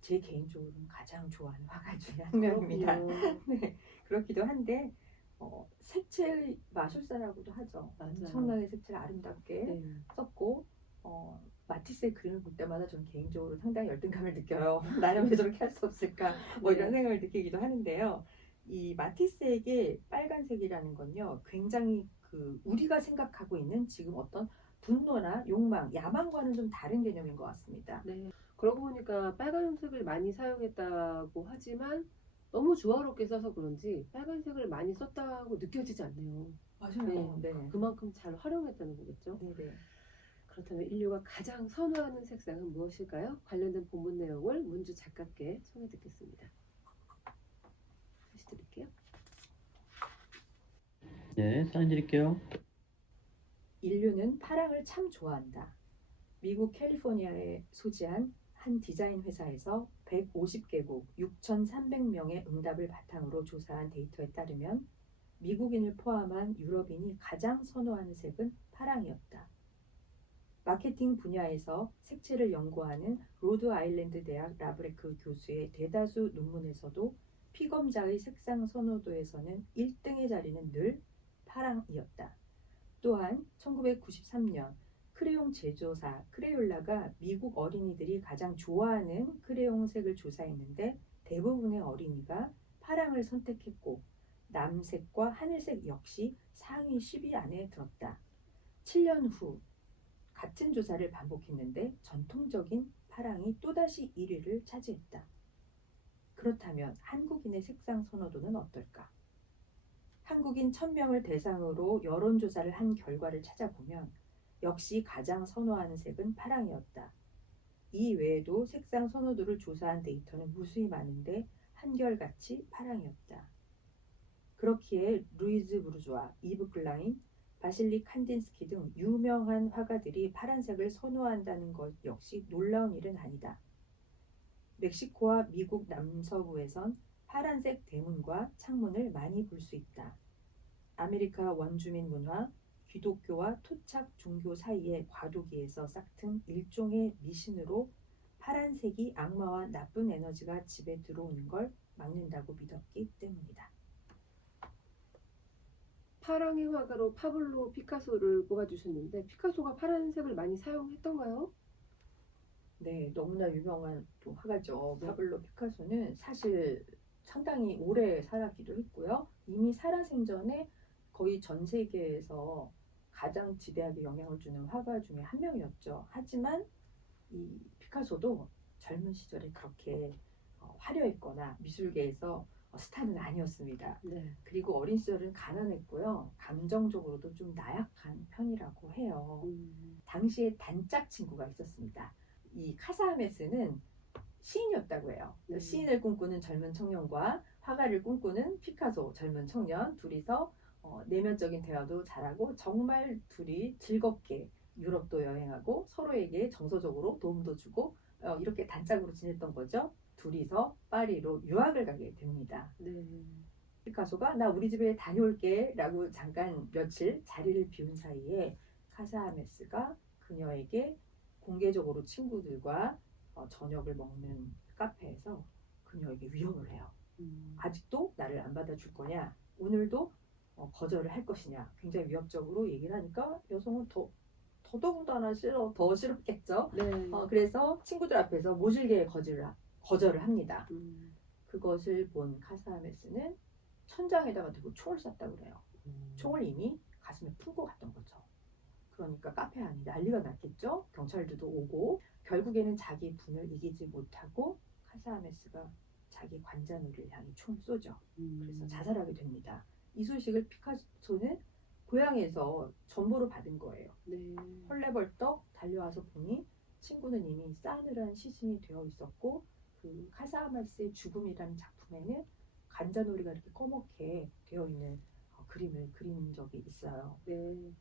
제 개인적으로는 가장 좋아하는 화가 중에 한 명입니다. 네. 그렇기도 한데 색채의 마술사라고도 하죠. 맞아요. 엄청나게 색채를 아름답게 썼고 마티스의 그림을 볼 때마다 저는 개인적으로 상당히 열등감을 느껴요. 나는 왜 저렇게 할 수 없을까? 이런 생각을 느끼기도 하는데요. 이 마티스에게 빨간색이라는 건요, 굉장히 우리가 생각하고 있는 지금 어떤 분노나 욕망, 야망과는 좀 다른 개념인 것 같습니다. 네. 그러고 보니까 빨간색을 많이 사용했다고 하지만 너무 조화롭게 써서 그런지 빨간색을 많이 썼다고 느껴지지 않네요. 맞아요. 네. 그만큼 잘 활용했다는 거겠죠. 네네. 그렇다면 인류가 가장 선호하는 색상은 무엇일까요? 관련된 본문 내용을 문주 작가께 청해 듣겠습니다. 다시 드릴게요. 네, 사인 드릴게요. 인류는 파랑을 참 좋아한다. 미국 캘리포니아에 소지한 한 디자인 회사에서 150개국 6,300명의 응답을 바탕으로 조사한 데이터에 따르면 미국인을 포함한 유럽인이 가장 선호하는 색은 파랑이었다. 마케팅 분야에서 색채를 연구하는 로드 아일랜드 대학 라브레크 교수의 대다수 논문에서도 피검자의 색상 선호도에서는 1등의 자리는 늘 파랑이었다. 또한 1993년 크레용 제조사 크레올라가 미국 어린이들이 가장 좋아하는 크레용 색을 조사했는데 대부분의 어린이가 파랑을 선택했고 남색과 하늘색 역시 상위 10위 안에 들었다. 7년 후 같은 조사를 반복했는데 전통적인 파랑이 또다시 1위를 차지했다. 그렇다면 한국인의 색상 선호도는 어떨까? 한국인 1000명을 대상으로 여론조사를 한 결과를 찾아보면 역시 가장 선호하는 색은 파랑이었다. 이 외에도 색상 선호도를 조사한 데이터는 무수히 많은데 한결같이 파랑이었다. 그렇기에 루이즈 부르주아, 이브 클라인, 바실리 칸딘스키 등 유명한 화가들이 파란색을 선호한다는 것 역시 놀라운 일은 아니다. 멕시코와 미국 남서부에선 파란색 대문과 창문을 많이 볼 수 있다. 아메리카 원주민 문화, 기독교와 토착 종교 사이의 과도기에서 싹튼 일종의 미신으로 파란색이 악마와 나쁜 에너지가 집에 들어오는 걸 막는다고 믿었기 때문이다. 파랑의 화가로 파블로 피카소를 꼽아주셨는데 피카소가 파란색을 많이 사용했던가요? 네, 너무나 유명한 또 화가죠. 네. 파블로 피카소는 사실 상당히 오래 살았기도 했고요. 이미 살아생전에 거의 전 세계에서 가장 지대하게 영향을 주는 화가 중에 한 명이었죠. 하지만 이 피카소도 젊은 시절에 그렇게 화려했거나 미술계에서 스타는 아니었습니다. 네. 그리고 어린 시절은 가난했고요. 감정적으로도 좀 나약한 편이라고 해요. 당시에 단짝 친구가 있었습니다. 이 카사하메스는 시인이었다고 해요. 시인을 꿈꾸는 젊은 청년과 화가를 꿈꾸는 피카소 젊은 청년 둘이서 내면적인 대화도 잘하고 정말 둘이 즐겁게 유럽도 여행하고 서로에게 정서적으로 도움도 주고 이렇게 단짝으로 지냈던 거죠. 둘이서 파리로 유학을 가게 됩니다. 네. 피카소가 나 우리 집에 다녀올게 라고 잠깐 며칠 자리를 비운 사이에 카사하메스가 그녀에게 공개적으로 친구들과 저녁을 먹는 카페에서 그녀에게 위협을 해요. 아직도 나를 안 받아줄 거냐? 오늘도 거절을 할 것이냐? 굉장히 위협적으로 얘기를 하니까 여성은 더더군다나 더 싫었겠죠. 네. 그래서 친구들 앞에서 모질게 거절을 합니다. 그것을 본 카사하메스는 천장에다가 두고 총을 쐈다고 그래요. 총을 이미 가슴에 품고 갔던 거죠. 그러니까 카페 안이 난리가 났겠죠. 경찰들도 오고 결국에는 자기 분을 이기지 못하고 카사하메스가 자기 관자놀이를 향해 총을 쏘죠. 그래서 자살하게 됩니다. 이 소식을 피카소는 고향에서 전보로 받은 거예요. 네. 헐레벌떡 달려와서 보니 친구는 이미 싸늘한 시신이 되어 있었고 그 카사하메스의 죽음이라는 작품에는 관자놀이가 이렇게 꺼멓게 되어 있는 그림을 그린 적이 있어요. 네.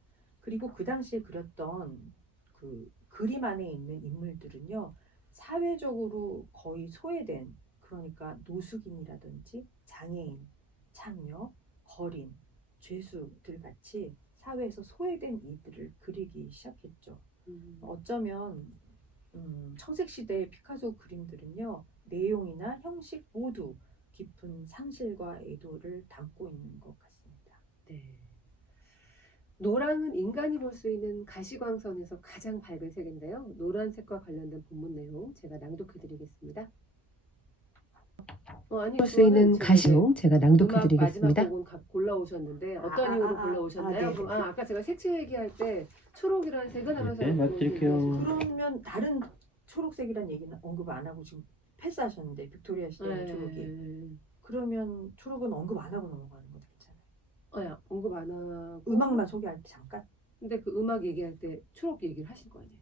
그리고 그 당시에 그렸던 그 그림 안에 있는 인물들은요 사회적으로 거의 소외된, 그러니까 노숙인이라든지 장애인, 창녀, 거린, 죄수들 같이 사회에서 소외된 이들을 그리기 시작했죠. 어쩌면 청색시대의 피카소 그림들은요 내용이나 형식 모두 깊은 상실과 애도를 담고 있는 것 같습니다. 네. 노랑은 인간이 볼 수 있는 가시광선에서 가장 밝은 색인데요. 노란색과 관련된 본문 내용 제가 낭독해드리겠습니다. 볼 수 있는 가시용 제가 낭독해드리겠습니다. 마지막 곡은 골라오셨는데 어떤 이유로 골라오셨나요? 네. 아까 제가 색채 얘기할 때 초록이라는 색은 하면서 네, 말씀드릴게요. 그러면 다른 초록색이란 얘기는 언급 안 하고 지금 패스하셨는데 빅토리아 시대 초록이. 그러면 초록은 언급 안 하고 넘어가는 것도 괜찮아요. 언급 안 하고 음악만 소개할 때 잠깐. 근데 그 음악 얘기할 때 초록 얘기를 하실 거 아니에요?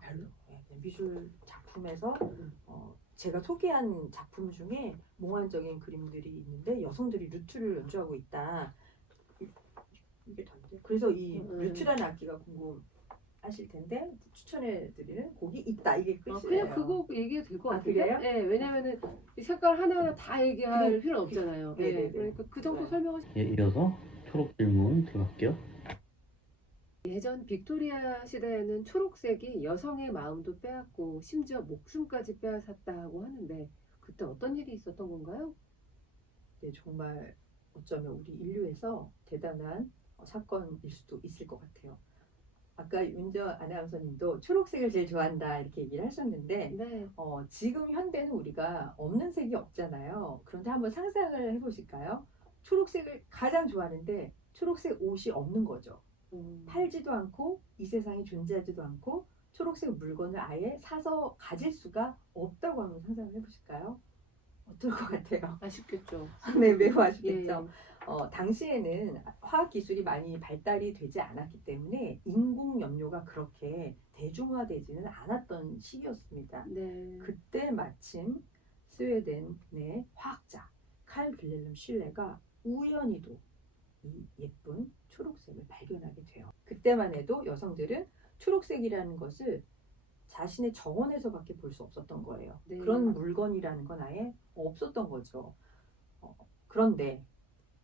별로. 네, 미술 작품에서 제가 소개한 작품 중에 몽환적인 그림들이 있는데 여성들이 루트를 연주하고 있다. 이게 다른데. 그래서 이 루트라는 악기가 궁금하실 텐데 추천해드리는 곡이 있다. 이게 끝이에요. 그냥 그거 얘기해도 될 것 같아요. 그래요? 네, 왜냐면은 이 색깔 하나하나 다 얘기할 필요는 없잖아요. 네, 네, 네. 그러니까 그 정도 좋아요. 설명을. 예, 이어서 초록 질문 들어갈게요. 예전 빅토리아 시대에는 초록색이 여성의 마음도 빼앗고 심지어 목숨까지 빼앗았다고 하는데 그때 어떤 일이 있었던 건가요? 네, 정말 어쩌면 우리 인류에서 대단한 사건일 수도 있을 것 같아요. 아까 윤정 아나운서님도 초록색을 제일 좋아한다 이렇게 얘기를 하셨는데 네. 지금 현대는 우리가 없는 색이 없잖아요. 그런데 한번 상상을 해보실까요? 초록색을 가장 좋아하는데 초록색 옷이 없는 거죠. 팔지도 않고 이 세상에 존재하지도 않고 초록색 물건을 아예 사서 가질 수가 없다고 한번 상상을 해보실까요? 어떨 것 같아요? 아쉽겠죠. 네, 매우 아쉽겠죠. 예. 당시에는 화학 기술이 많이 발달이 되지 않았기 때문에 인공 염료가 그렇게 대중화되지는 않았던 시기였습니다. 네. 그때 마침 스웨덴의 화학자 칼 빌헬름 슐레가 우연히도 이 예쁜 초록색을 발견하게 돼요. 그때만 해도 여성들은 초록색이라는 것을 자신의 정원에서밖에 볼 수 없었던 거예요. 네. 그런 물건이라는 건 아예 없었던 거죠. 그런데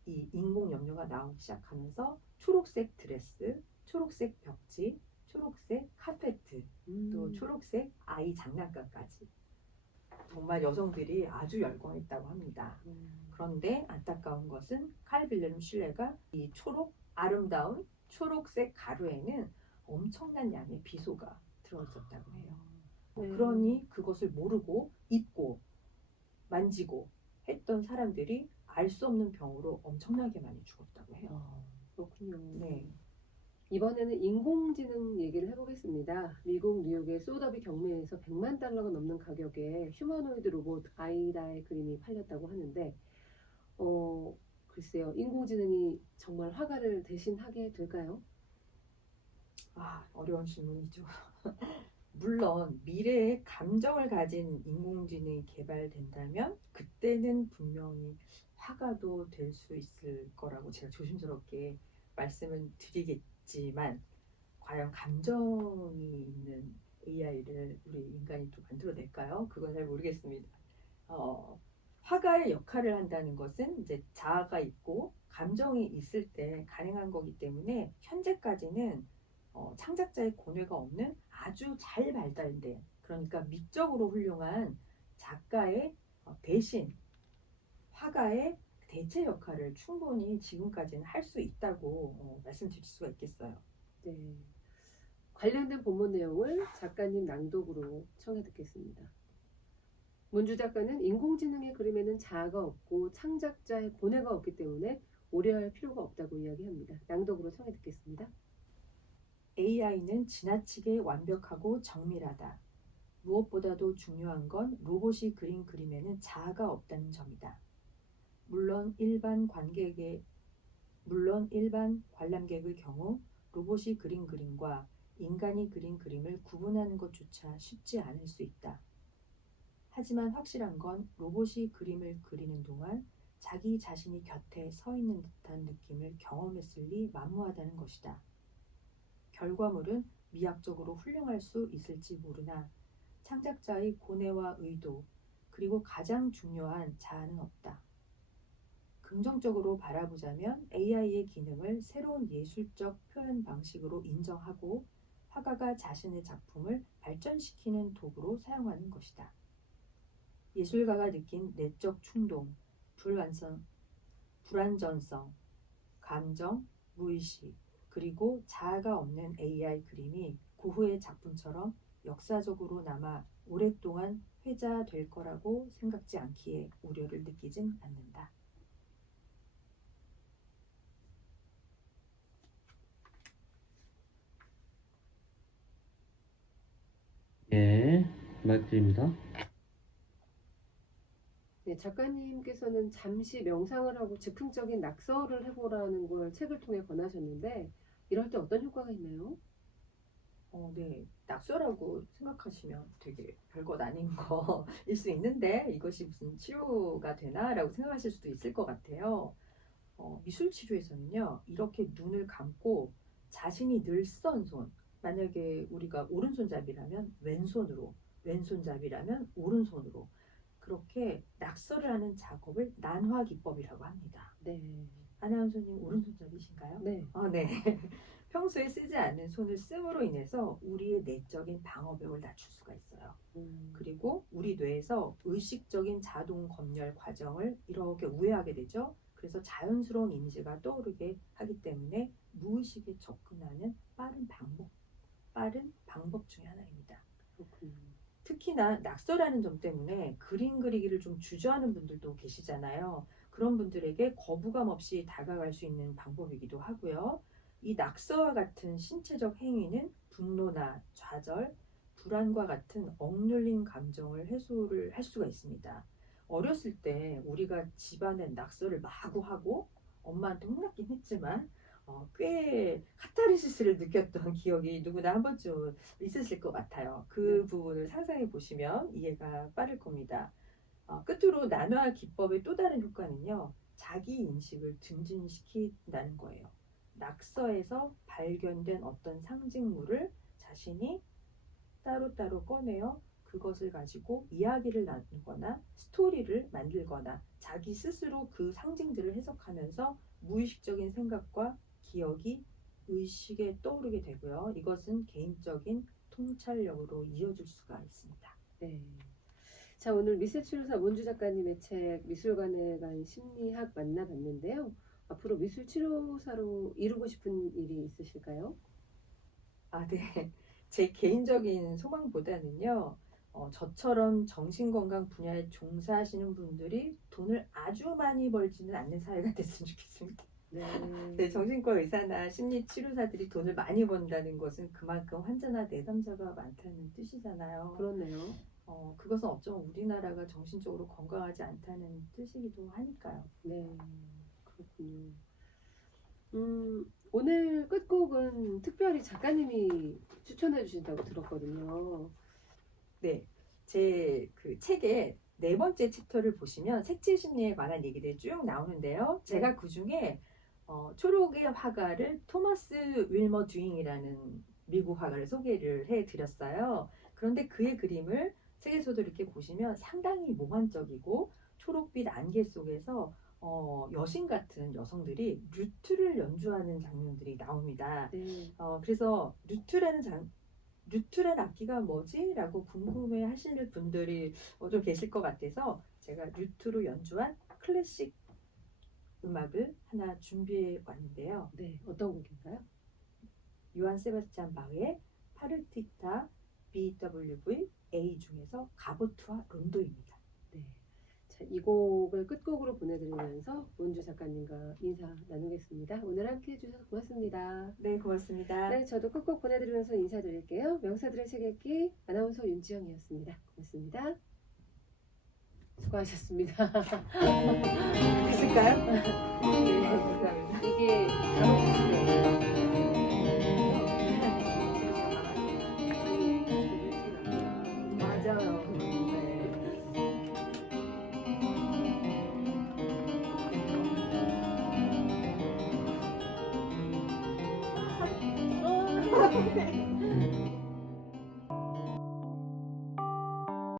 이 인공 염료가 나오기 시작하면서 초록색 드레스, 초록색 벽지, 초록색 카페트, 또 초록색 아이 장난감까지 정말 여성들이 아주 열광했다고 합니다. 그런데 안타까운 것은 칼 빌헬름 슐레가 이 아름다운 초록색 가루에는 엄청난 양의 비소가 들어있었다고 해요. 네. 그러니 그것을 모르고 입고 만지고 했던 사람들이 알 수 없는 병으로 엄청나게 많이 죽었다고 해요. 그렇군요. 네. 이번에는 인공지능 얘기를 해보겠습니다. 미국 뉴욕의 소더비 경매에서 100만 달러가 넘는 가격에 휴머노이드 로봇 아이다의 그림이 팔렸다고 하는데 글쎄요. 인공지능이 정말 화가를 대신하게 될까요? 어려운 질문이죠. 물론 미래에 감정을 가진 인공지능이 개발된다면 그때는 분명히 화가도 될 수 있을 거라고 제가 조심스럽게 말씀을 드리겠지만 과연 감정이 있는 AI를 우리 인간이 또 만들어낼까요? 그건 잘 모르겠습니다. 화가의 역할을 한다는 것은 이제 자아가 있고 감정이 있을 때 가능한 거기 때문에 현재까지는 창작자의 고뇌가 없는 아주 잘 발달된 그러니까 미적으로 훌륭한 작가의 대신 화가의 대체 역할을 충분히 지금까지는 할 수 있다고 말씀드릴 수가 있겠어요. 네. 관련된 본문 내용을 작가님 낭독으로 청해 듣겠습니다. 문주 작가는 인공지능의 그림에는 자아가 없고 창작자의 고뇌가 없기 때문에 오래할 필요가 없다고 이야기합니다. 낭독으로 청해 듣겠습니다. AI는 지나치게 완벽하고 정밀하다. 무엇보다도 중요한 건 로봇이 그린 그림에는 자아가 없다는 점이다. 물론 일반 관람객의 경우 로봇이 그린 그림과 인간이 그린 그림을 구분하는 것조차 쉽지 않을 수 있다. 하지만 확실한 건 로봇이 그림을 그리는 동안 자기 자신이 곁에 서 있는 듯한 느낌을 경험했을 리 만무하다는 것이다. 결과물은 미학적으로 훌륭할 수 있을지 모르나 창작자의 고뇌와 의도 그리고 가장 중요한 자아는 없다. 긍정적으로 바라보자면 AI의 기능을 새로운 예술적 표현 방식으로 인정하고 화가가 자신의 작품을 발전시키는 도구로 사용하는 것이다. 예술가가 느낀 내적 충동, 불완전성, 감정, 무의식, 그리고 자아가 없는 AI 그림이 고흐의 작품처럼 역사적으로 남아 오랫동안 회자될 거라고 생각지 않기에 우려를 느끼진 않는다. 예, 마이크 드립니다. 네, 작가님께서는 잠시 명상을 하고 즉흥적인 낙서를 해보라는 걸 책을 통해 권하셨는데 이럴 때 어떤 효과가 있나요? 네, 낙서라고 생각하시면 되게 별것 아닌 거일 수 있는데 이것이 무슨 치료가 되나라고 생각하실 수도 있을 것 같아요. 미술 치료에서는요, 이렇게 눈을 감고 자신이 늘 쓰던 손, 만약에 우리가 오른손잡이라면 왼손으로, 왼손잡이라면 오른손으로 그렇게 낙서를 하는 작업을 난화 기법이라고 합니다. 네. 아나운서님 오른손잡이신가요? 네. 네. 평소에 쓰지 않는 손을 씀으로 인해서 우리의 내적인 방어벽을 낮출 수가 있어요. 그리고 우리 뇌에서 의식적인 자동 검열 과정을 이렇게 우회하게 되죠. 그래서 자연스러운 이미지가 떠오르게 하기 때문에 무의식에 접근하는 빠른 방법 중에 하나입니다. 그렇군요. 특히나 낙서라는 점 때문에 그림 그리기를 좀 주저하는 분들도 계시잖아요. 그런 분들에게 거부감 없이 다가갈 수 있는 방법이기도 하고요. 이 낙서와 같은 신체적 행위는 분노나 좌절, 불안과 같은 억눌린 감정을 해소를 할 수가 있습니다. 어렸을 때 우리가 집안에 낙서를 마구 하고 엄마한테 혼났긴 했지만 꽤 카타르시스를 느꼈던 기억이 누구나 한 번쯤 있으실 것 같아요. 그 부분을 상상해 보시면 이해가 빠를 겁니다. 끝으로 난화 기법의 또 다른 효과는요. 자기 인식을 증진시킨다는 거예요. 낙서에서 발견된 어떤 상징물을 자신이 따로따로 꺼내어 그것을 가지고 이야기를 나누거나 스토리를 만들거나 자기 스스로 그 상징들을 해석하면서 무의식적인 생각과 기억이 의식에 떠오르게 되고요. 이것은 개인적인 통찰력으로 이어질 수가 있습니다. 네. 자, 오늘 미술치료사 문주 작가님의 책 미술관에 간 심리학 만나봤는데요. 앞으로 미술치료사로 이루고 싶은 일이 있으실까요? 네. 제 개인적인 소망보다는요. 저처럼 정신건강 분야에 종사하시는 분들이 돈을 아주 많이 벌지는 않는 사회가 됐으면 좋겠습니다. 네, 정신과 의사나 심리치료사들이 돈을 많이 번다는 것은 그만큼 환자나 내담자가 많다는 뜻이잖아요. 그렇네요. 그것은 어쩌면 우리나라가 정신적으로 건강하지 않다는 뜻이기도 하니까요. 네, 그렇군요. 오늘 끝곡은 특별히 작가님이 추천해 주신다고 들었거든요. 네, 제 그 책의 4번째 챕터를 보시면 색칠 심리에 관한 얘기들이 쭉 나오는데요. 제가 그 중에 초록의 화가를 토마스 윌머 듀잉이라는 미국 화가를 소개를 해드렸어요. 그런데 그의 그림을 책에서도 이렇게 보시면 상당히 몽환적이고 초록빛 안개 속에서 여신 같은 여성들이 루트를 연주하는 장면들이 나옵니다. 네. 그래서 루트란 악기가 뭐지? 라고 궁금해 하시는 분들이 좀 계실 것 같아서 제가 루트로 연주한 클래식 음악을 하나 준비해 왔는데요. 네, 어떤 곡인가요? 요한 세바스찬 바흐의 파르티타 BWV A 중에서 가보트와 론도입니다. 네. 자, 이 곡을 끝곡으로 보내드리면서 문주 작가님과 인사 나누겠습니다. 오늘 함께 해주셔서 고맙습니다. 네, 고맙습니다. 네, 저도 끝곡 보내드리면서 인사드릴게요. 명사들의 책 읽기 아나운서 윤지영이었습니다. 고맙습니다. 수고하셨습니다. 있을까요? 네. 감사합니다. 이게 가로수예요. 맞아요. 네.